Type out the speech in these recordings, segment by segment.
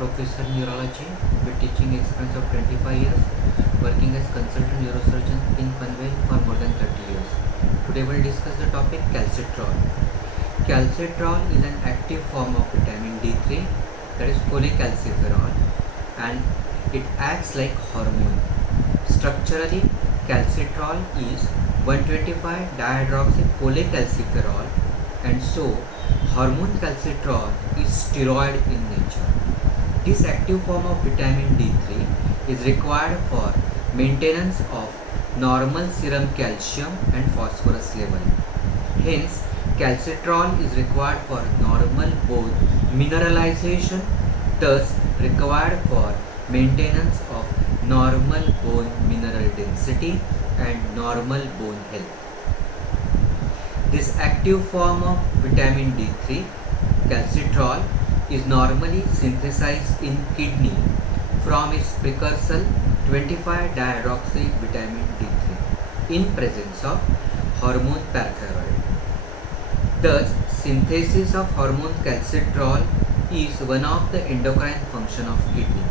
Professor Neurology with teaching experience of 25 years, working as consultant neurosurgeon in Panvel for more than 30 years. Today we'll discuss the topic calcitrol. Calcitrol is an active form of vitamin D3, that is cholecalciferol, and it acts like hormone. Structurally, calcitrol is 125 dihydroxycholecalciferol, and so hormone calcitrol is steroid in nature. This active form of vitamin D3 is required for maintenance of normal serum calcium and phosphorus level. Hence, calcitrol is required for normal bone mineralization, thus required for maintenance of normal bone mineral density and normal bone health. This active form of vitamin D3, calcitrol, is normally synthesized in kidney from its precursor 25-dihydroxy vitamin D3 in presence of hormone parathyroid. Thus, synthesis of hormone calcitrol is one of the endocrine function of kidney.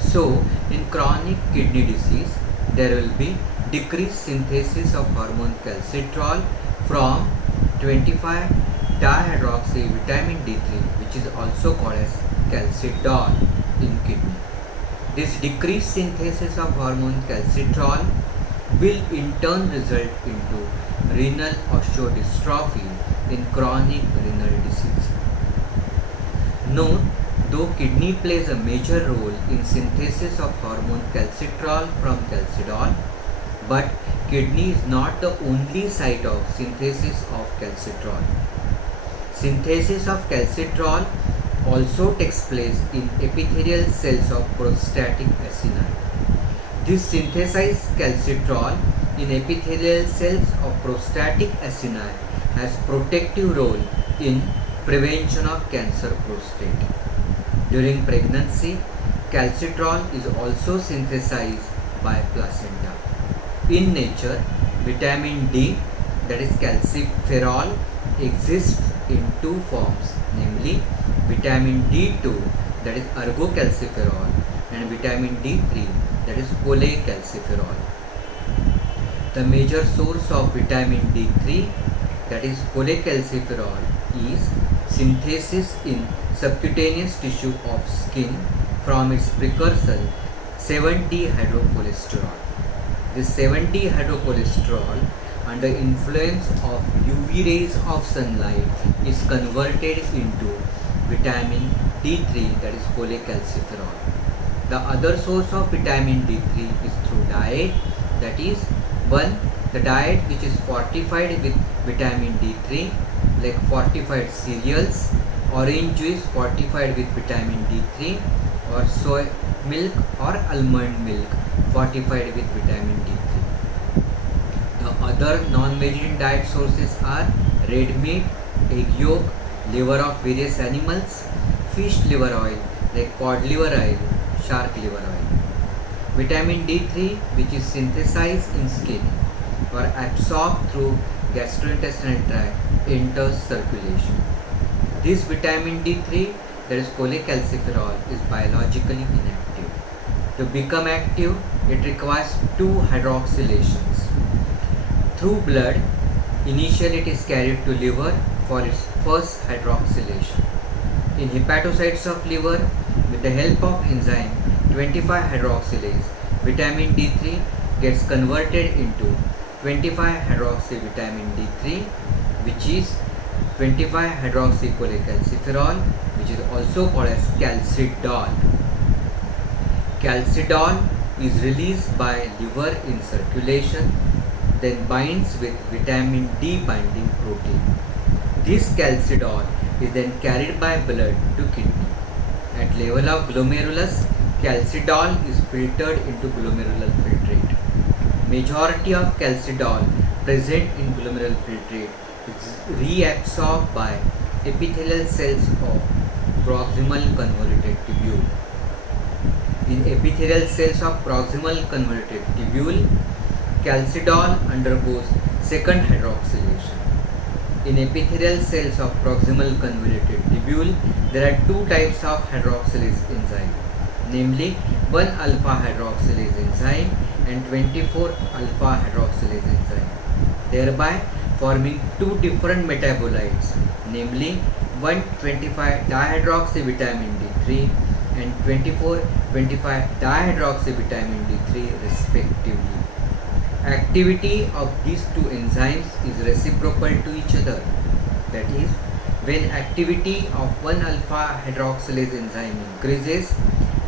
So, in chronic kidney disease, there will be decreased synthesis of hormone calcitrol from 25-dihydroxy vitamin D3, which is also called as calcidol in kidney. This decreased synthesis of hormone calcitrol will in turn result into renal osteodystrophy in chronic renal disease. Note, though kidney plays a major role in synthesis of hormone calcitrol from calcidol, but kidney is not the only site of synthesis of calcitrol. Synthesis of calcitrol also takes place in epithelial cells of prostatic acini. This synthesized calcitrol in epithelial cells of prostatic acini has protective role in prevention of cancer prostate. During pregnancy, calcitrol is also synthesized by placenta. In nature, vitamin D, that is calciferol, exists in two forms, namely vitamin D2, that is ergocalciferol, and vitamin D3, that is cholecalciferol. The major source of vitamin D3, that is cholecalciferol, is synthesis in subcutaneous tissue of skin from its precursor 7-dehydrocholesterol. This 7-dehydrocholesterol, under influence of UV rays of sunlight, is converted into vitamin D3, that is cholecalciferol. The other source of vitamin D3 is through diet, that is 1. The diet which is fortified with vitamin D3, like fortified cereals, orange juice fortified with vitamin D3, or soy milk or almond milk fortified with vitamin D3. The other non-vegetarian diet sources are red meat, egg yolk, liver of various animals, fish liver oil like cod liver oil, shark liver oil. Vitamin D3, which is synthesized in skin or absorbed through gastrointestinal tract, enters circulation. This vitamin D3, that is cholecalciferol, is biologically inactive. To become active, it requires two hydroxylations. Through blood, initially it is carried to liver for its first hydroxylation. In hepatocytes of liver, with the help of enzyme 25-hydroxylase, vitamin D3 gets converted into 25-hydroxy vitamin D3, which is 25-hydroxycholecalciferol, which is also called as calcidol. Calcidol is released by liver in circulation, then binds with vitamin D binding protein. This calcidol is then carried by blood to kidney. At level of glomerulus, calcidol is filtered into glomerular filtrate. Majority of calcidol present in glomerular filtrate is reabsorbed by epithelial cells of proximal convoluted tubule. In epithelial cells of proximal convoluted tubule, calcidol undergoes second hydroxylation. In epithelial cells of proximal convoluted tubule, there are two types of hydroxylase enzyme, namely 1-alpha hydroxylase enzyme and 24-alpha hydroxylase enzyme, thereby forming two different metabolites, namely 1,25-dihydroxyvitamin D3 and 24,25-dihydroxyvitamin D3 respectively. Activity of these two enzymes is reciprocal to each other. That is, when activity of 1-alpha hydroxylase enzyme increases,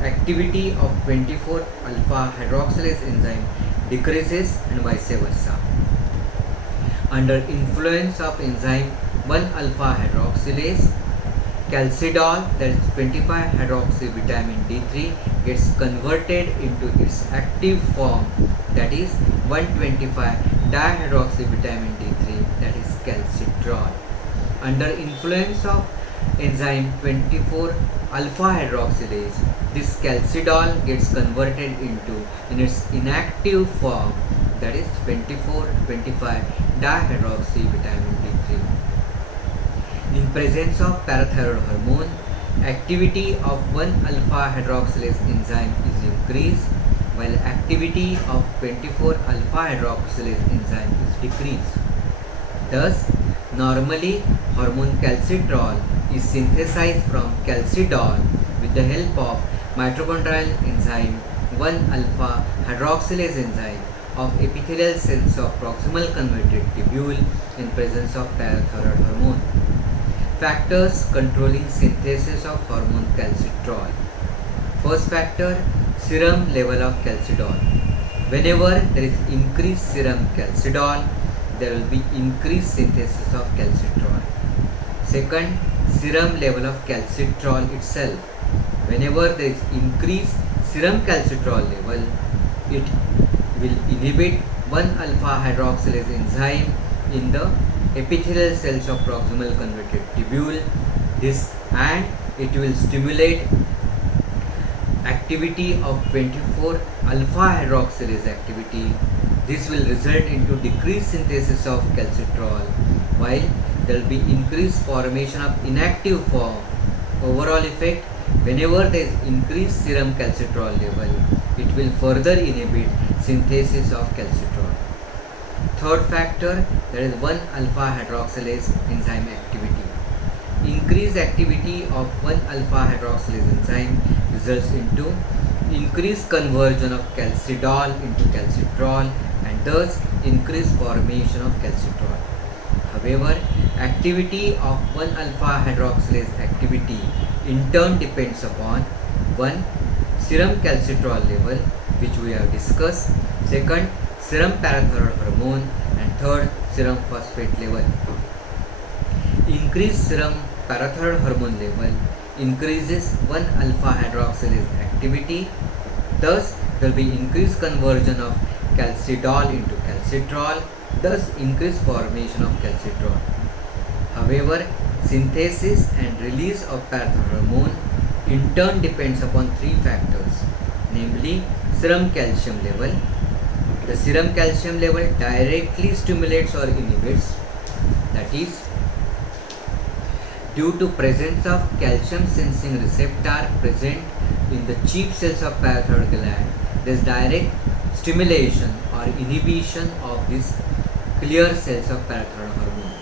activity of 24-alpha hydroxylase enzyme decreases and vice versa. Under influence of enzyme 1-alpha hydroxylase, calcidol, that is 25-hydroxyvitamin D3, gets converted into its active form, that is 1,25-dihydroxyvitamin D3, that is calcitrol. Under influence of enzyme 24-alpha hydroxylase, this calcidol gets converted into in its inactive form, that is 24,25-dihydroxyvitamin D3. In presence of parathyroid hormone, activity of 1-alpha hydroxylase enzyme is increased, while activity of 24-alpha hydroxylase enzyme is decreased. Thus, normally hormone calcitrol is synthesized from calcidol with the help of mitochondrial enzyme 1-alpha hydroxylase enzyme of epithelial cells of proximal convoluted tubule in presence of parathyroid hormone. Factors controlling synthesis of hormone calcitrol. First factor, serum level of calcidol. Whenever there is increased serum calcidol, there will be increased synthesis of calcitrol. Second, serum level of calcitrol itself. Whenever there is increased serum calcitrol level, it will inhibit 1-alpha hydroxylase enzyme in the epithelial cells of proximal convoluted tubule. And it will stimulate activity of 24-alpha hydroxylase activity. This will result into decreased synthesis of calcitrol, while there will be increased formation of inactive form. Overall effect, whenever there is increased serum calcitrol level, it will further inhibit synthesis of calcitrol. Third factor, that is 1-alpha hydroxylase enzyme activity. Increased activity of 1-alpha hydroxylase enzyme results into increased conversion of calcidol into calcitrol and thus increased formation of calcitrol. However, activity of 1-alpha hydroxylase activity in turn depends upon 1. Serum calcitrol level, which we have discussed. Second, serum parathyroid hormone, and third, serum phosphate level. Increased serum parathyroid hormone level increases 1-alpha hydroxylase activity. Thus, there will be increased conversion of calcidol into calcitrol, thus increased formation of calcitrol. However, synthesis and release of parathyroid hormone in turn depends upon three factors, namely serum calcium level. The serum calcium level directly stimulates or inhibits, that is, due to presence of calcium sensing receptor present in the chief cells of parathyroid gland, there is direct stimulation or inhibition of these clear cells of parathyroid hormone.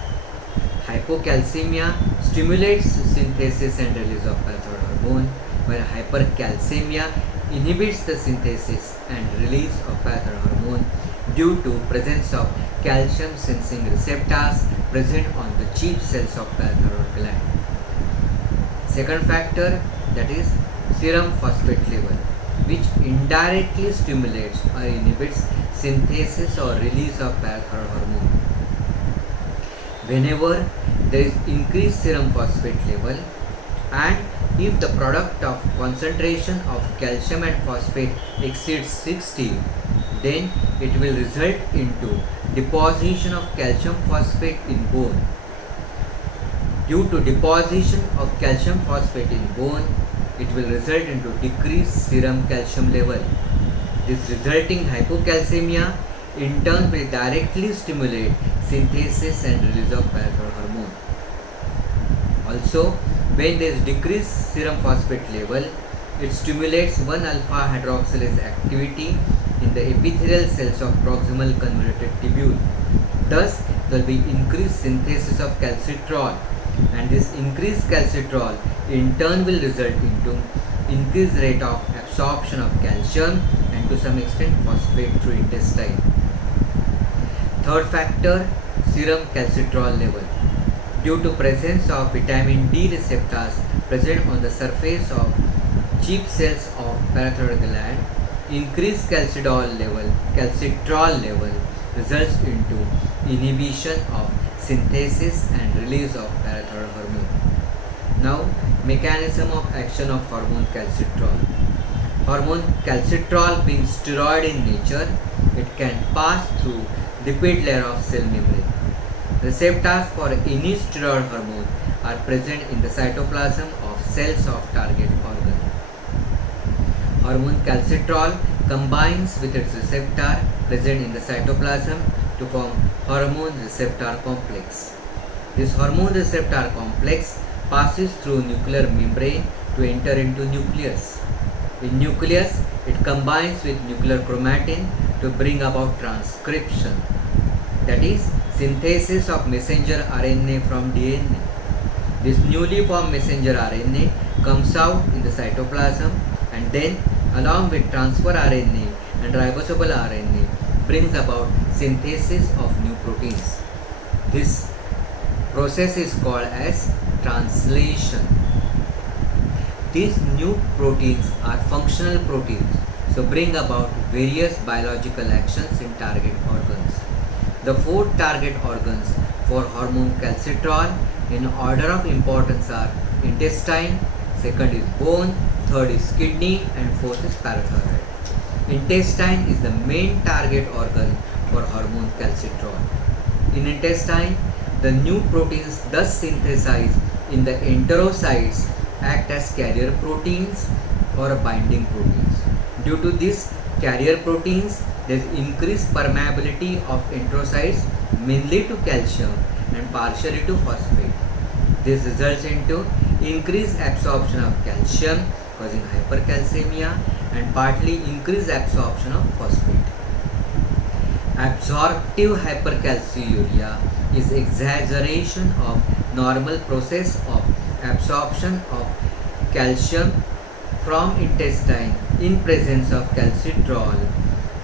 Hypocalcemia stimulates synthesis and release of parathyroid hormone, while hypercalcemia inhibits the synthesis and release of parathyroid hormone due to presence of calcium sensing receptors present on the chief cells of parathyroid gland. Second factor, that is serum phosphate level, which indirectly stimulates or inhibits synthesis or release of parathyroid hormone. Whenever there is increased serum phosphate level, and if the product of concentration of calcium and phosphate exceeds 60, then it will result into deposition of calcium phosphate in bone. Due to deposition of calcium phosphate in bone, it will result into decreased serum calcium level. This resulting hypocalcemia in turn will directly stimulate synthesis and release of parathyroid hormone. Also, when there is decreased serum phosphate level, it stimulates 1-alpha hydroxylase activity in the epithelial cells of proximal convoluted tubule. Thus, there will be increased synthesis of calcitriol, and this increased calcitriol in turn will result into increased rate of absorption of calcium and to some extent phosphate through intestine. Third factor, serum calcitriol level. Due to presence of vitamin D receptors present on the surface of cheap cells of parathyroid gland, increased calcitriol level results into inhibition of synthesis and release of parathyroid hormone. Now, mechanism of action of hormone calcitriol. Hormone calcitriol being steroid in nature, it can pass through lipid layer of cell membrane. Receptors for any steroid hormone are present in the cytoplasm of cells of target organ. Hormone calcitriol combines with its receptor present in the cytoplasm to form hormone receptor complex. This hormone receptor complex passes through nuclear membrane to enter into nucleus. In nucleus, it combines with nuclear chromatin to bring about transcription, that is, synthesis of messenger RNA from DNA. This newly formed messenger RNA comes out in the cytoplasm and then, along with transfer RNA and ribosome RNA, brings about synthesis of new proteins. This process is called as translation. These new proteins are functional proteins, so bring about various biological actions in target organs. The 4 target organs for hormone calcitriol in order of importance are intestine, second is bone, third is kidney, and fourth is parathyroid. Intestine is the main target organ for hormone calcitriol. In intestine, the new proteins thus synthesized in the enterocytes act as carrier proteins or binding proteins. Due to these carrier proteins, there is increased permeability of enterocytes mainly to calcium and partially to phosphate. This results into increased absorption of calcium causing hypercalcemia and partly increased absorption of phosphate. Absorptive hypercalciuria is exaggeration of normal process of absorption of calcium from intestine in presence of calcitriol.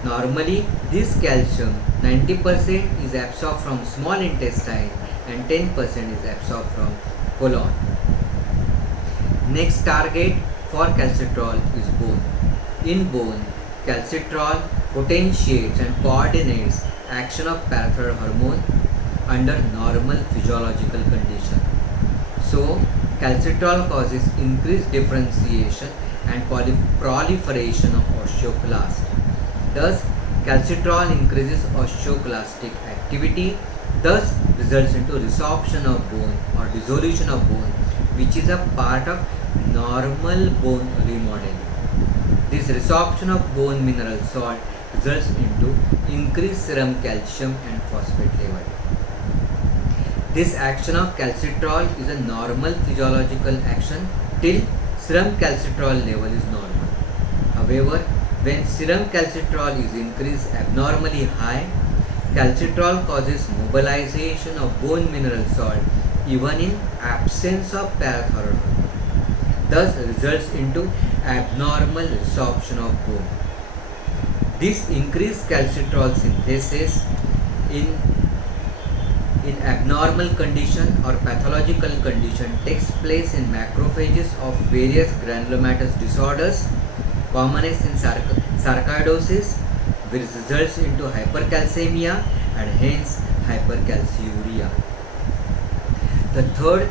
Normally, this calcium 90% is absorbed from small intestine and 10% is absorbed from colon. Next target for calcitriol is bone. In bone, calcitriol potentiates and coordinates action of parathyroid hormone under normal physiological condition. So, calcitriol causes increased differentiation and proliferation of osteoclast. Thus, calcitriol increases osteoclastic activity, thus results into resorption of bone or dissolution of bone, which is a part of normal bone remodeling. This resorption of bone mineral salt results into increased serum calcium and phosphate level. This action of calcitriol is a normal physiological action till serum calcitriol level is normal. However, when serum calcitriol is increased abnormally high, calcitriol causes mobilization of bone mineral salt even in absence of parathyroid hormone. Thus results into abnormal resorption of bone. This increased calcitriol synthesis in abnormal condition or pathological condition takes place in macrophages of various granulomatous disorders, commonest in sarcoidosis, which results into hypercalcemia and hence hypercalciuria. The third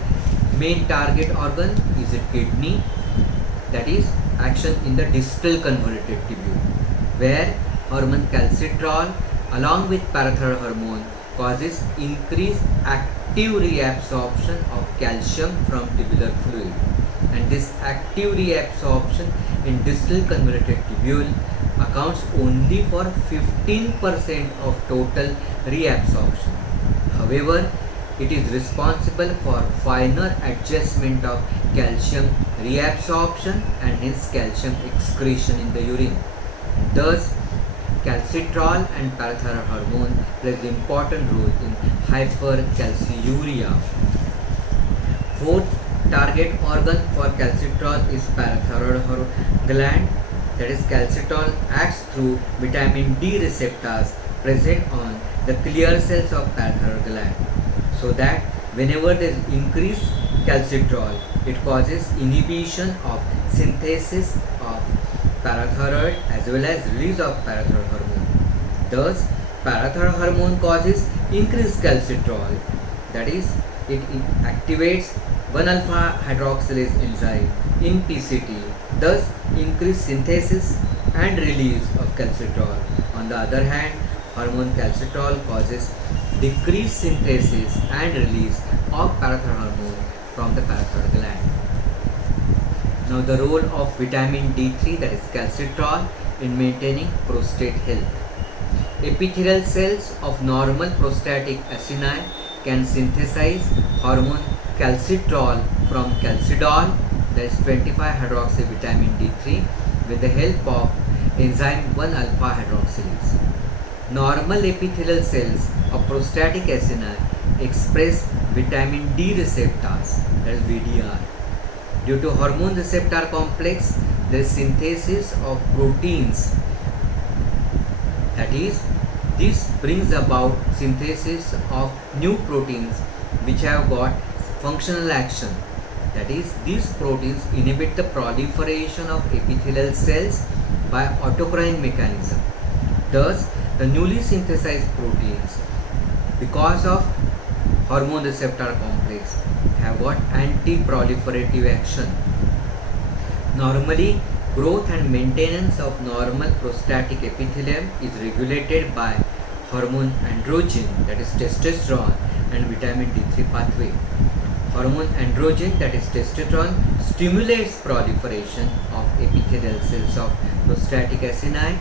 main target organ is the kidney, that is action in the distal convoluted tubule, where hormone calcitriol along with parathyroid hormone causes increased active reabsorption of calcium from tubular fluid. and this active reabsorption in distal convoluted tubule accounts only for 15% of total reabsorption. However, it is responsible for finer adjustment of calcium reabsorption and hence calcium excretion in the urine. Thus, calcitrol and parathyroid hormone plays important role in hypercalciuria. Fourth target organ for calcitrol is parathyroid gland. That is, calcitrol acts through vitamin D receptors present on the clear cells of parathyroid gland, so that whenever there is increased calcitrol, it causes inhibition of synthesis of parathyroid as well as release of parathyroid hormone. Thus, parathyroid hormone causes increased calcitrol, that is, it activates 1-alpha hydroxylase enzyme in PCT, thus increased synthesis and release of calcitrol. On the other hand, hormone calcitrol causes decreased synthesis and release of parathyroid hormone from the parathyroid gland. Now the role of vitamin D3, that is calcitrol, in maintaining prostate health. Epithelial cells of normal prostatic acini can synthesize hormone calcitrol from calcidol, that is 25-hydroxy vitamin D3, with the help of enzyme 1-alpha hydroxylase. Normal epithelial cells of prostatic acini express vitamin D receptors, that is VDR. Due to hormone receptor complex, there is synthesis of proteins, that is, this brings about synthesis of new proteins which have got functional action, that is, these proteins inhibit the proliferation of epithelial cells by autocrine mechanism. Thus, the newly synthesized proteins, because of hormone receptor complex, have got anti-proliferative action. Normally, growth and maintenance of normal prostatic epithelium is regulated by hormone androgen, that is testosterone, and vitamin D3 pathway. Hormone androgen, that is testosterone, stimulates proliferation of epithelial cells of prostatic acini,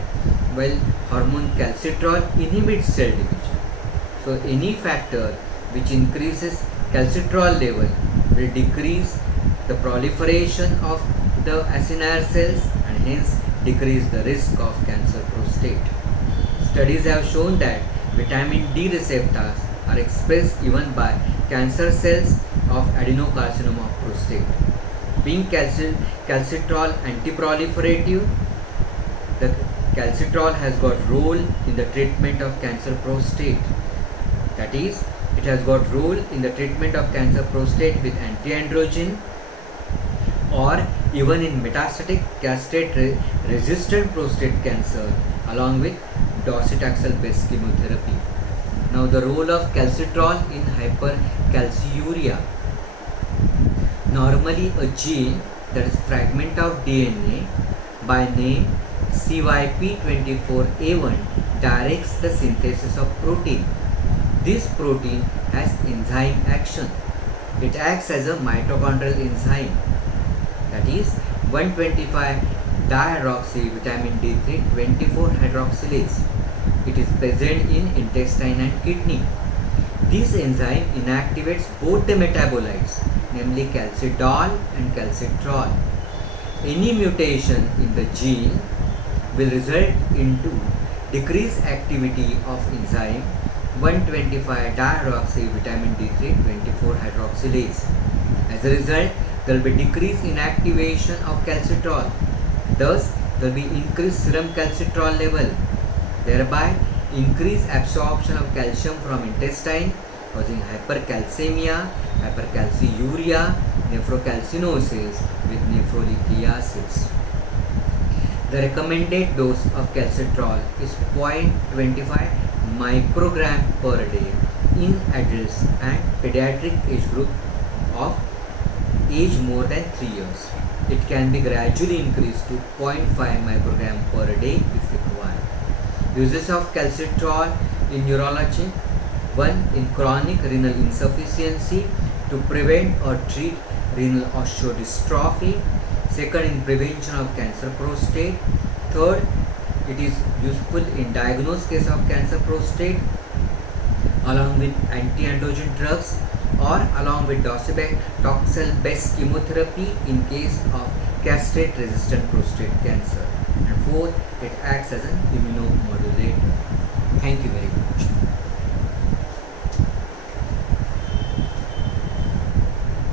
while hormone calcitrol inhibits cell division. So any factor which increases calcitrol level will decrease the proliferation of the acinar cells and hence decrease the risk of cancer prostate. Studies have shown that vitamin D receptors are expressed even by cancer cells of adenocarcinoma of prostate. Being calcitrol antiproliferative, the calcitrol has got role in the treatment of cancer prostate. That is, it has got role in the treatment of cancer prostate with antiandrogen, or even in metastatic castrate-resistant prostate cancer along with docetaxel based chemotherapy. Now the role of calcitrol in hypercalciuria. Normally a gene, that is fragment of DNA by name CYP24A1, directs the synthesis of protein. This protein has enzyme action. It acts as a mitochondrial enzyme, that is 125 dihydroxy vitamin D3 24-hydroxylase. It is present in intestine and kidney. This enzyme inactivates both the metabolites, namely calcidol and calcitrol. Any mutation in the gene will result into decreased activity of enzyme 125 dihydroxy vitamin D3 24-hydroxylase. As a result, there will be decrease in activation of calcitrol. Thus, there will be increased serum calcitrol level, thereby increased absorption of calcium from intestine, causing hypercalcemia, hypercalciuria, nephrocalcinosis with nephrolithiasis. The recommended dose of calcitrol is 0.25 microgram per day in adults and pediatric age group of age more than 3 years. It can be gradually increased to 0.5 microgram per day if required. Uses of calcitrol in neurology: 1. In chronic renal insufficiency to prevent or treat renal osteodystrophy. Second, in prevention of cancer prostate. Third, it is useful in diagnosis case of cancer prostate along with anti-androgen drugs or along with docetaxel-based chemotherapy in case of castrate-resistant prostate cancer. And fourth, it acts as an immunomodulator. Thank you very much.